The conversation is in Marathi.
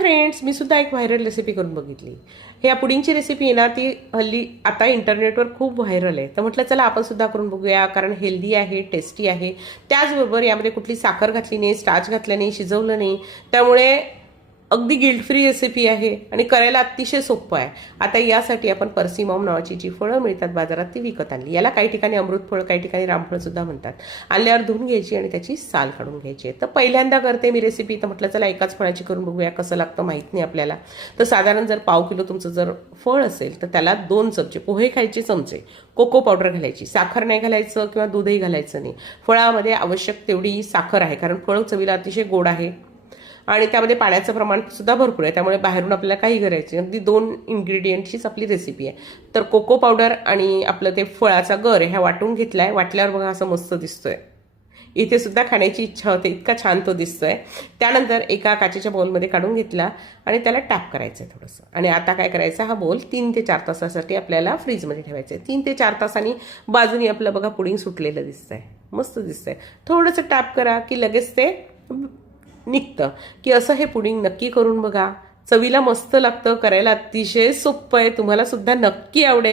फ्रेंड्स, मी सुद्धा एक व्हायरल रेसिपी करून बघितली. ह्या पुडिंगची रेसिपी आहे ना, ती हल्ली आता इंटरनेटवर खूप व्हायरल आहे. तर म्हटलं चला आपण सुद्धा करून बघूया, कारण हेल्दी आहे, टेस्टी आहे. त्याचबरोबर यामध्ये कुठली साखर घातली नाही, स्टार्च घातलं नाही, शिजवलं नाही. त्यामुळे अगदी गिल्ट फ्री रेसिपी आहे आणि करायला अतिशय सोपं आहे. आता यासाठी आपण पर्सिमॉम नावाची जी फळं मिळतात बाजारात ती विकत आणली. याला काही ठिकाणी अमृत फळ, काही ठिकाणी रामफळ सुद्धा म्हणतात. आणल्यावर धुवून घ्यायची आणि त्याची साल काढून घ्यायची आहे. तर पहिल्यांदा करते मी रेसिपी, तर म्हटलं चला एकाच फळाची करून बघूया, कसं लागतं माहीत नाही आपल्याला. तर साधारण जर पाव किलो तुमचं जर फळ असेल तर त्याला 2 चमचे पोहे खायचे चमचे कोको पावडर घालायची. साखर नाही घालायचं किंवा दूधही घालायचं नाही. फळामध्ये आवश्यक तेवढी साखर आहे, कारण फळ चवीला अतिशय गोड आहे आणि त्यामध्ये पाण्याचं प्रमाण सुद्धा भरपूर आहे. त्यामुळे बाहेरून आपल्याला काही करायचं, अगदी 2 इन्ग्रेडियंटचीच आपली रेसिपी आहे. तर कोको पावडर आणि आपलं ते फळाचा गर ह्या वाटून घेतलाय. वाटल्यावर बघा असं मस्त दिसतोय. इथे सुद्धा खाण्याची इच्छा होते, इतका छान तो दिसतोय. त्यानंतर एका काचेच्या बोलमध्ये काढून घेतला आणि त्याला टॅप करायचं आहे थोडंसं. आणि आता काय करायचं, हा बोल 3 ते 4 तासासाठी आपल्याला फ्रीजमध्ये ठेवायचं आहे. 3 ते 4 तासांनी बाजूनी आपलं बघा पुडिंग सुटलेलं दिसतंय, मस्त दिसतंय. थोडंसं टॅप करा की लगेच ते निघतं. की असं हे पुडिंग नक्की करून बघा. चवीला मस्त लागतं, करायला अतिशय सोपं आहे. तुम्हाला सुद्धा नक्की आवडेल.